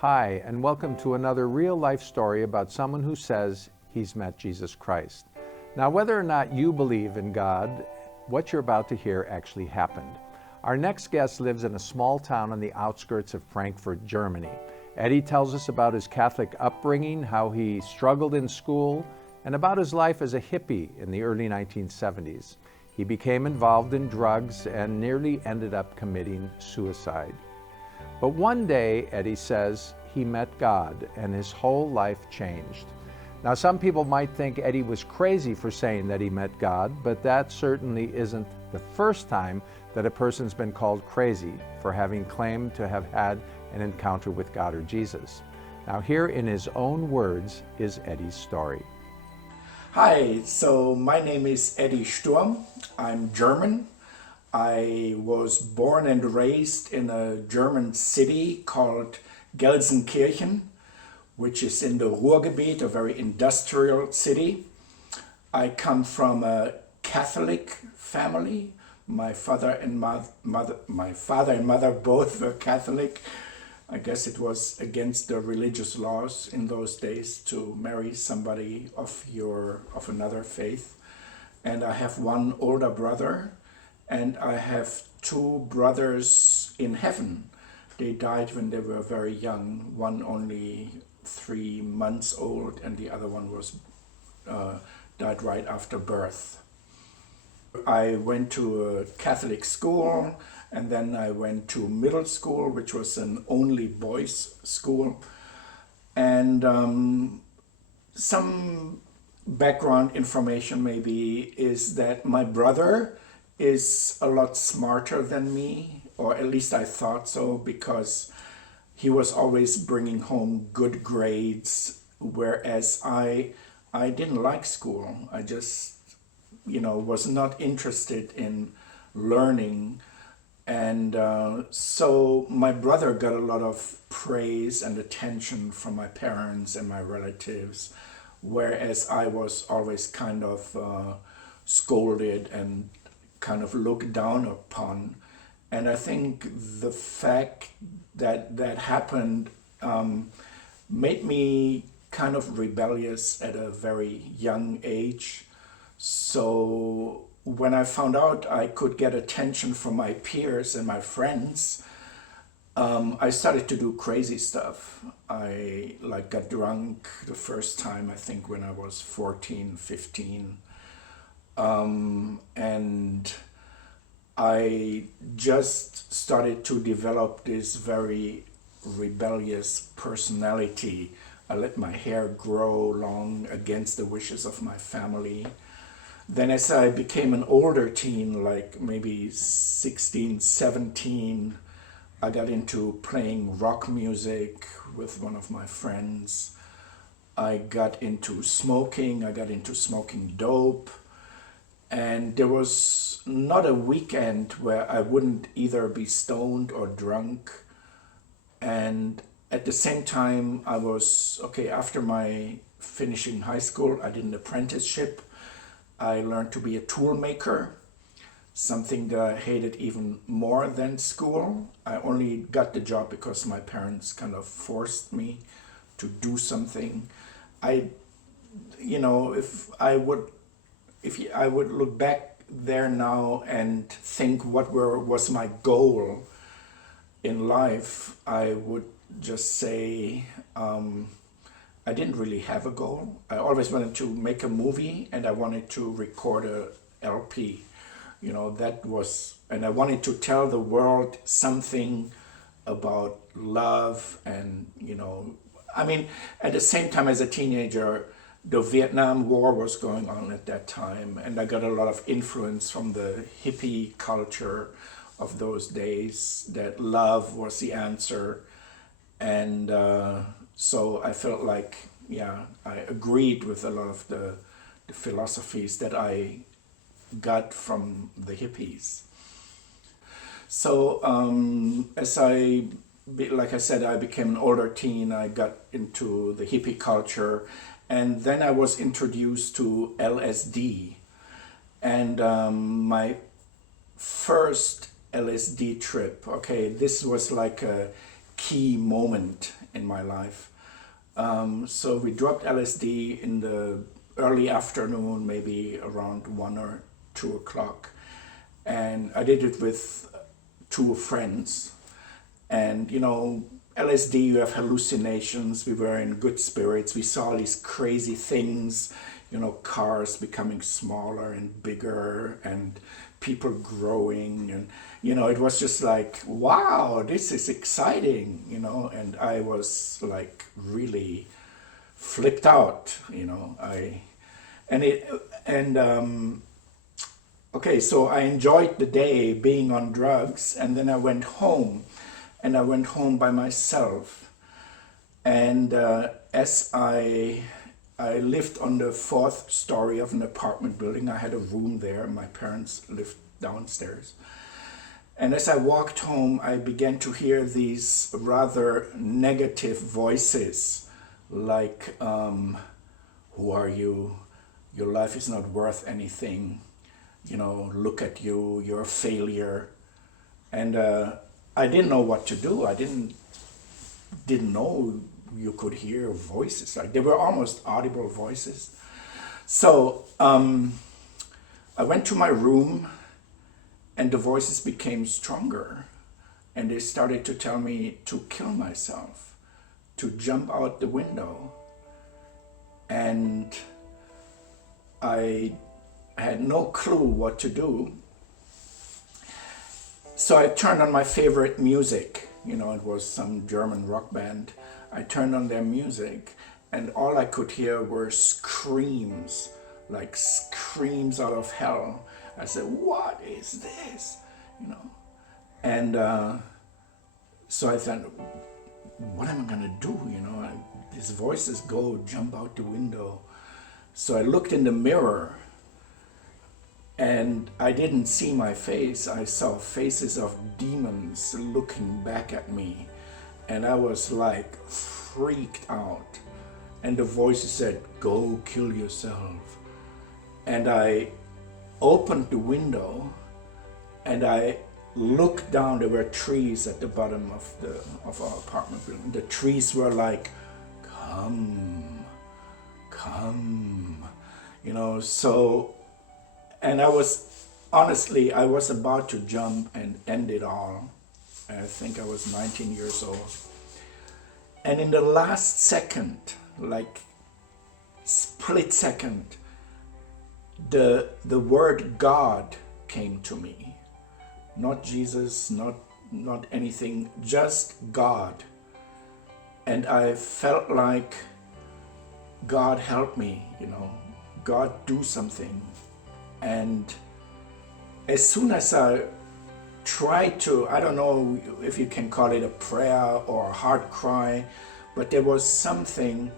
Hi, and welcome to another real-life story about someone who says he's met Jesus Christ. Now, whether or not you believe in God, what you're about to hear actually happened. Our next guest lives in a small town on the outskirts of Frankfurt, Germany. Eddie tells us about his Catholic upbringing, how he struggled in school, and about his life as a hippie in the early 1970s. He became involved in drugs and nearly ended up committing suicide. But one day, Eddie says, he met God and his whole life changed. Now, some people might think Eddie was crazy for saying that he met God, but that certainly isn't the first time that a person's been called crazy for having claimed to have had an encounter with God or Jesus. Now, here in his own words is Eddie's story. Hi, so my name is Eddie Sturm. I'm German. I was born and raised in a German city called Gelsenkirchen, which is in the Ruhrgebiet, a very industrial city. I come from a Catholic family. My father and mother both were Catholic. I guess it was against the religious laws in those days to marry somebody of another faith. And I have one older brother. And I have two brothers in heaven. They died when they were very young. One only 3 months old, and the other one was died right after birth. I went to a Catholic school, and then I went to middle school, which was an only boys school. And some background information maybe is that my brother is a lot smarter than me, or at least I thought so, because he was always bringing home good grades, whereas I didn't like school. I just, was not interested in learning. And so my brother got a lot of praise and attention from my parents and my relatives, whereas I was always kind of scolded and kind of looked down upon. And I think the fact that that happened made me kind of rebellious at a very young age. So when I found out I could get attention from my peers and my friends, I started to do crazy stuff. I got drunk the first time, I think when I was 14, 15. And I just started to develop this very rebellious personality. I let my hair grow long against the wishes of my family. Then as I became an older teen, like maybe 16, 17, I got into playing rock music with one of my friends. I got into smoking dope. And there was not a weekend where I wouldn't either be stoned or drunk. And at the same time, after my finishing high school, I did an apprenticeship. I learned to be a tool maker, something that I hated even more than school. I only got the job because my parents kind of forced me to do something. If I would look back there now and think what was my goal in life, I would just say I didn't really have a goal. I always wanted to make a movie and I wanted to record a LP. And I wanted to tell the world something about love and, at the same time as a teenager, the Vietnam War was going on at that time, and I got a lot of influence from the hippie culture of those days, that love was the answer. And so I felt like, I agreed with a lot of the philosophies that I got from the hippies. So like I said, I became an older teen, I got into the hippie culture. And then I was introduced to LSD. And my first LSD trip, this was like a key moment in my life. So we dropped LSD in the early afternoon, maybe around 1 or 2 o'clock. And I did it with 2 friends. And, you know, LSD, you have hallucinations. We were in good spirits. We saw these crazy things, you know, cars becoming smaller and bigger and people growing. And, you know, it was just like, wow, this is exciting, you know. And I was like really flipped out, you know. Okay, so I enjoyed the day being on drugs, and then I went home. And I went home by myself. And as I lived on the 4th story of an apartment building, I had a room there. My parents lived downstairs. And as I walked home, I began to hear these rather negative voices, like, who are you? Your life is not worth anything. You know, look at you, you're a failure. And I didn't know what to do. I didn't know you could hear voices. Like, they were almost audible voices. So I went to my room, and the voices became stronger. And they started to tell me to kill myself, to jump out the window. And I had no clue what to do. So I turned on my favorite music. You know, it was some German rock band. I turned on their music, and all I could hear were screams, like screams out of hell. I said, what is this? You know, and so I thought, what am I gonna do? You know, these voices go, jump out the window. So I looked in the mirror, and I didn't see my face. I saw faces of demons looking back at me. And I was like freaked out. And the voices said, go kill yourself. And I opened the window and I looked down. There were trees at the bottom of our apartment building. The trees were like, come, you know, so. And I was about to jump and end it all. I think I was 19 years old. And in the last second, like split second, the word God came to me. Not Jesus, not anything, just God. And I felt like, God help me, you know, God do something. And as soon as I tried to, I don't know if you can call it a prayer or a heart cry, but there was something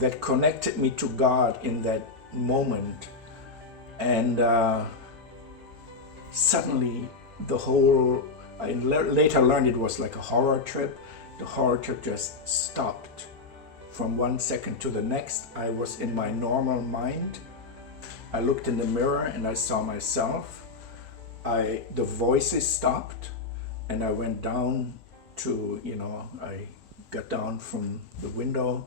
that connected me to God in that moment. And suddenly I later learned it was like a horror trip. The horror trip just stopped. From 1 second to the next, I was in my normal mind. I looked in the mirror and I saw myself. The voices stopped, and I went down to, you know, I got down from the window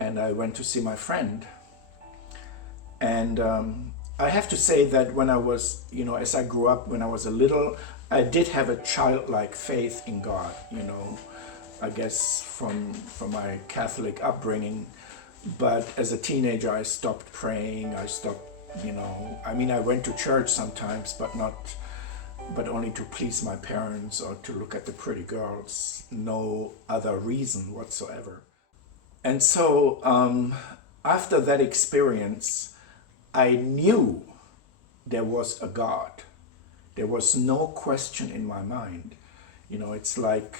and I went to see my friend. And I have to say that when I was, you know, as I grew up, when I was a little, I did have a childlike faith in God, you know, I guess from my Catholic upbringing. But as a teenager, I stopped praying. I stopped, you know, I mean, I went to church sometimes, but only to please my parents or to look at the pretty girls. No other reason whatsoever. And so after that experience, I knew there was a God. There was no question in my mind. You know, it's like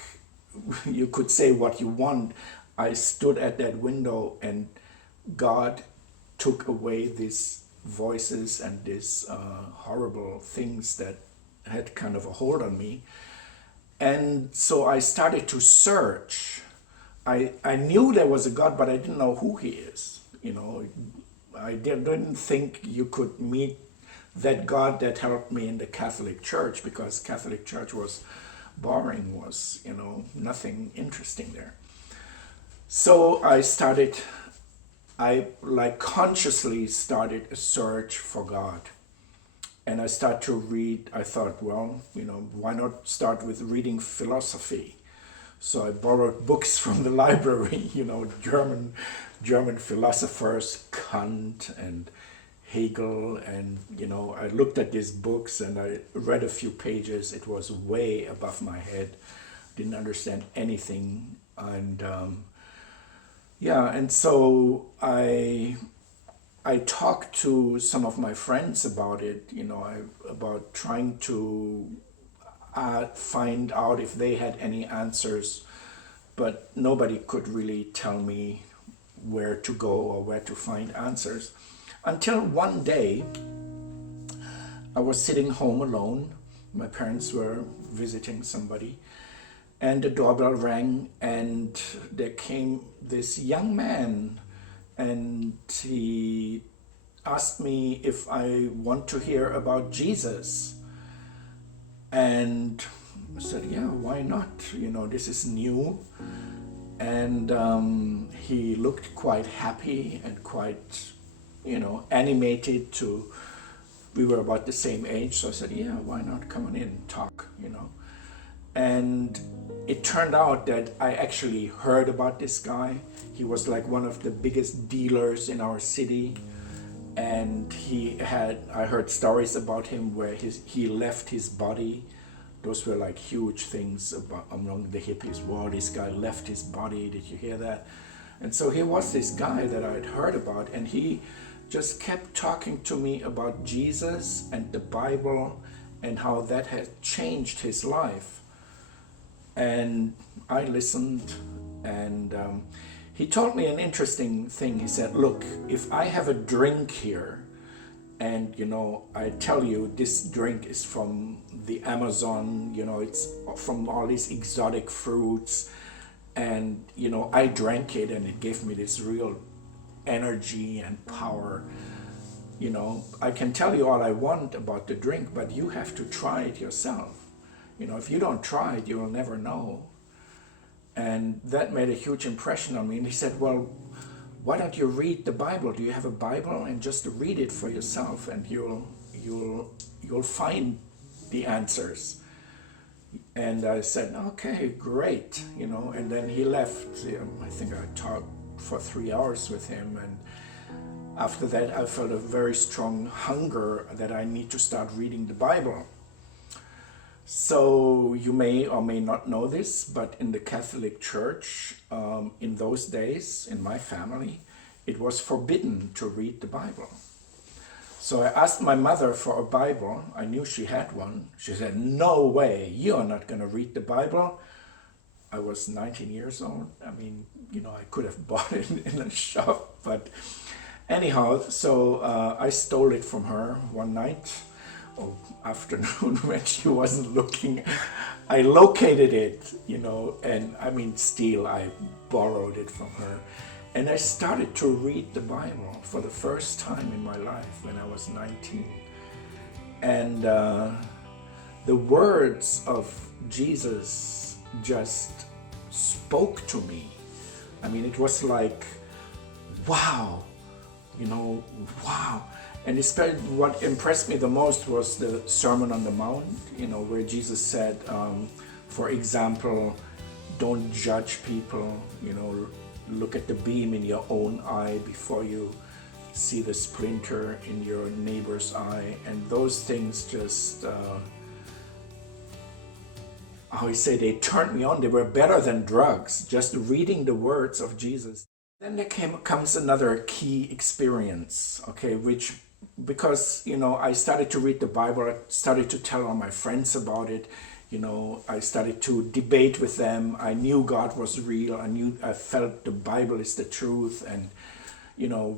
you could say what you want. I stood at that window and God took away these voices and these horrible things that had kind of a hold on me. And so I started to search. I knew there was a God, but I didn't know who he is. You know, I didn't think you could meet that God that helped me in the Catholic Church, because Catholic Church was boring, was, you know, nothing interesting there. So I like consciously started a search for God. And I started to read. I thought, well, why not start with reading philosophy? So I borrowed books from the library, German philosophers, Kant and Hegel, and I looked at these books and I read a few pages. It was way above my head. Didn't understand anything, and and so I talked to some of my friends about it. About trying to find out if they had any answers, but nobody could really tell me where to go or where to find answers. Until one day, I was sitting home alone. My parents were visiting somebody, and the doorbell rang, and there came this young man, and he asked me if I want to hear about Jesus. And I said, yeah, why not? This is new. And he looked quite happy and quite, animated we were about the same age. So I said, yeah, why not? Come on in and talk, And it turned out that I actually heard about this guy. He was like one of the biggest dealers in our city. And I heard stories about him where he left his body. Those were like huge things among the hippies. Wow, this guy left his body. Did you hear that? And so he was this guy that I had heard about, and he just kept talking to me about Jesus and the Bible and how that had changed his life. And I listened, and he told me an interesting thing. He said, look, if I have a drink here, and I tell you this drink is from the Amazon, it's from all these exotic fruits, and I drank it and it gave me this real energy and power. I can tell you all I want about the drink, but you have to try it yourself. If you don't try it, you will never know. And that made a huge impression on me. And he said, well, why don't you read the Bible? Do you have a Bible? And just read it for yourself, and you'll find the answers. And I said, okay, great, and then he left. I think I talked for 3 hours with him, and after that I felt a very strong hunger that I need to start reading the Bible. So you may or may not know this, but in the Catholic Church, in those days, in my family, it was forbidden to read the Bible. So I asked my mother for a Bible. I knew she had one. She said, no way, you're not going to read the Bible. I was 19 years old. I mean, I could have bought it in a shop. But anyhow, so I stole it from her one night or afternoon when she wasn't looking. I located it, and I borrowed it from her. And I started to read the Bible for the first time in my life when I was 19. And the words of Jesus just spoke to me. It was like, wow, wow. And especially what impressed me the most was the Sermon on the Mount, where Jesus said, for example, don't judge people, look at the beam in your own eye before you see the splinter in your neighbor's eye. And those things just, they turned me on. They were better than drugs, just reading the words of Jesus. Then there comes another key experience, because I started to read the Bible, I started to tell all my friends about it. I started to debate with them. I knew God was real. I felt the Bible is the truth. And,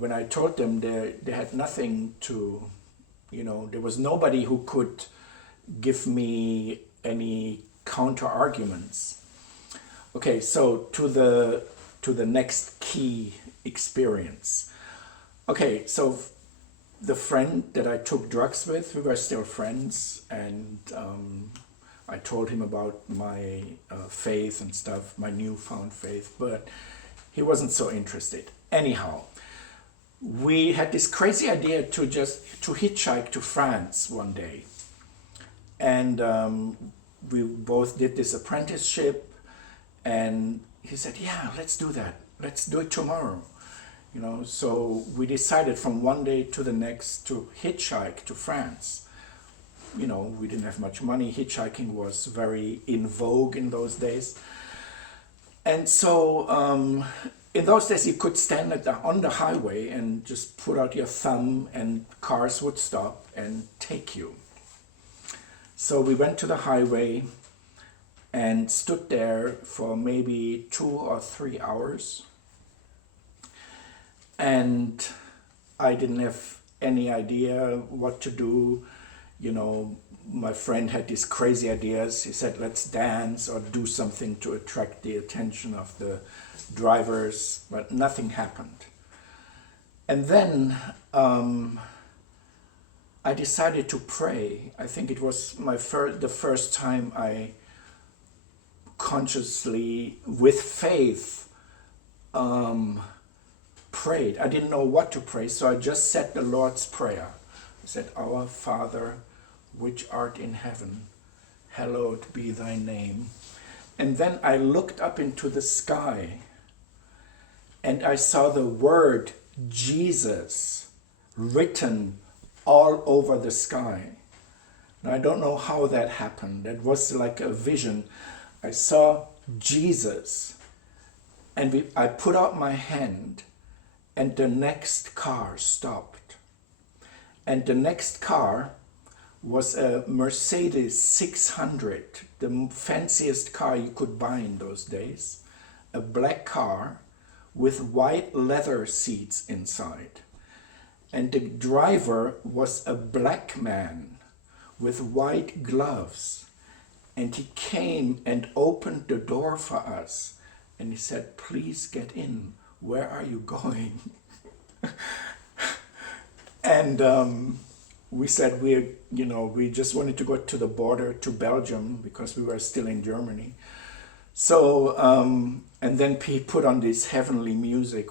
when I told them, they had nothing to, there was nobody who could give me any counter arguments. Okay, so to the next key experience. Okay, so the friend that I took drugs with, we were still friends, and I told him about my faith and stuff, my newfound faith, but He wasn't so interested. Anyhow, we had this crazy idea to hitchhike to France one day. And we both did this apprenticeship, and he said, yeah, let's do that. Let's do it tomorrow. So we decided from one day to the next to hitchhike to France. We didn't have much money. Hitchhiking was very in vogue in those days. And so in those days, you could stand on the highway and just put out your thumb and cars would stop and take you. So we went to the highway and stood there for maybe 2 or 3 hours. And I didn't have any idea what to do. My friend had these crazy ideas. He said, let's dance or do something to attract the attention of the drivers, but nothing happened. And then I decided to pray. I think it was the first time I consciously, with faith, prayed. I didn't know what to pray, so I just said the Lord's Prayer. I said, Our Father, which art in heaven, hallowed be thy name. And then I looked up into the sky and I saw the word Jesus written all over the sky. Now, I don't know how that happened. That was like a vision. I saw Jesus and I put out my hand and the next car stopped. And the next car was a Mercedes 600, the fanciest car you could buy in those days. A black car with white leather seats inside. And the driver was a black man with white gloves. And he came and opened the door for us. And he said, please get in. Where are you going? And we said we just wanted to go to the border to Belgium because we were still in Germany. So, and then he put on this heavenly music,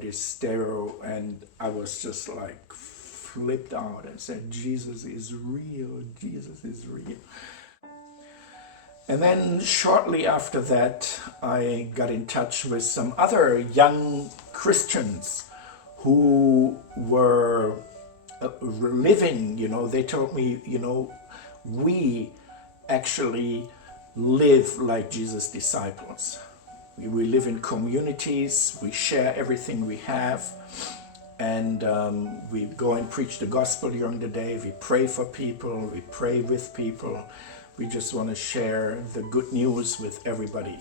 this stereo, and I was just like flipped out and said, Jesus is real, Jesus is real. And then shortly after that, I got in touch with some other young Christians who were living, they told me, we actually live like Jesus' disciples. We live in communities, we share everything we have, and we go and preach the gospel during the day, we pray for people, we pray with people. We just want to share the good news with everybody.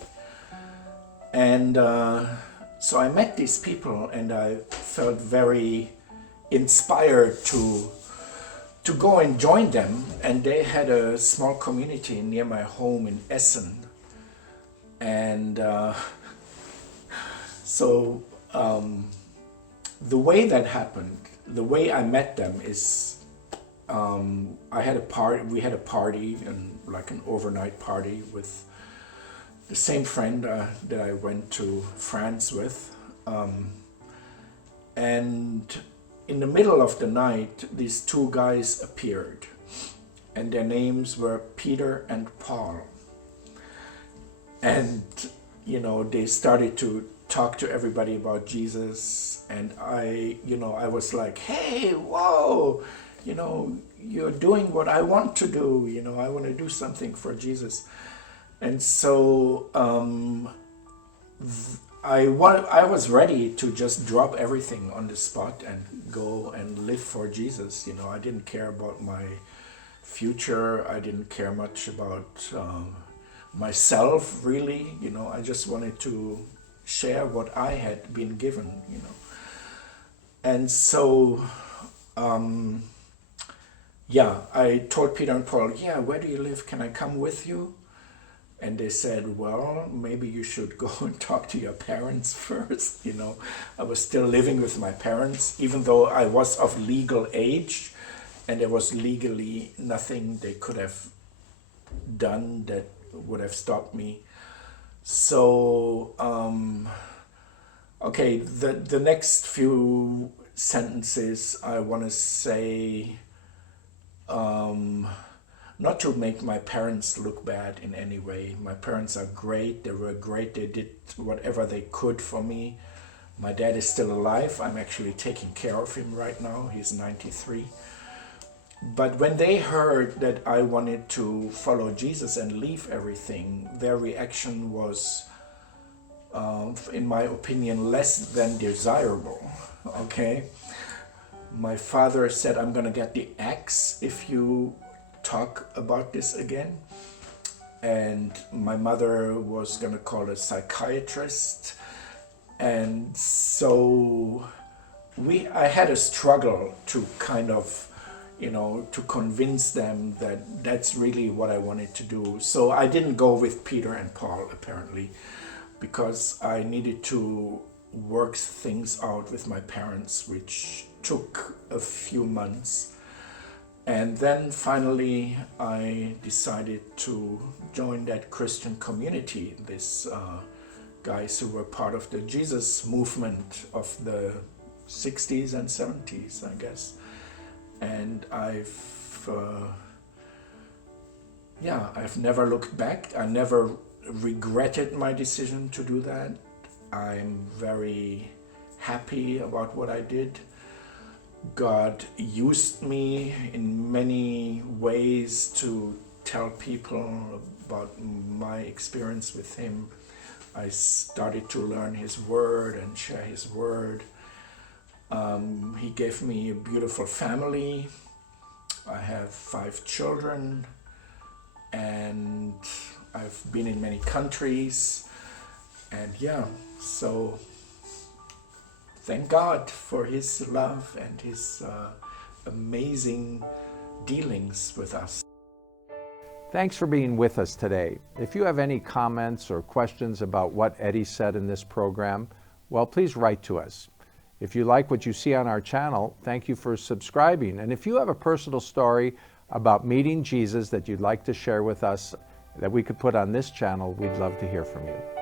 And so I met these people and I felt very inspired to go and join them. And they had a small community near my home in Essen. And so the way that happened, the way I met them is we had a party, and like an overnight party with the same friend that I went to France with. And in the middle of the night, these two guys appeared, and their names were Peter and Paul. And, they started to talk to everybody about Jesus. And I was like, hey, whoa, you're doing what I want to do. I want to do something for Jesus. And so I was ready to just drop everything on the spot and go and live for Jesus. I didn't care about my future. I didn't care much about myself, really. I just wanted to share what I had been given, And so I told Peter and Paul, where do you live? Can I come with you? And they said, well, maybe you should go and talk to your parents first. I was still living with my parents, even though I was of legal age, and there was legally nothing they could have done that would have stopped me. So Okay, the next few sentences I want to say, not to make my parents look bad in any way. My parents are great. They were great. They did whatever they could for me. My dad is still alive. I'm actually taking care of him right now. He's 93. But when they heard that I wanted to follow Jesus and leave everything, their reaction was, in my opinion, less than desirable. Okay? My father said, I'm going to get the axe if you talk about this again. And my mother was going to call a psychiatrist. And so I had a struggle to kind of, to convince them that that's really what I wanted to do. So I didn't go with Peter and Paul, apparently, because I needed to work things out with my parents, which took a few months. And then finally, I decided to join that Christian community, these guys who were part of the Jesus movement of the 60s and 70s, I guess. And I've never looked back. I never regretted my decision to do that. I'm very happy about what I did. God used me in many ways to tell people about my experience with Him. I started to learn His Word and share His Word. He gave me a beautiful family. I have 5 children, and I've been in many countries. And so thank God for His love and His amazing dealings with us. Thanks for being with us today. If you have any comments or questions about what Eddie said in this program, well, please write to us. If you like what you see on our channel, thank you for subscribing. And if you have a personal story about meeting Jesus that you'd like to share with us that we could put on this channel, we'd love to hear from you.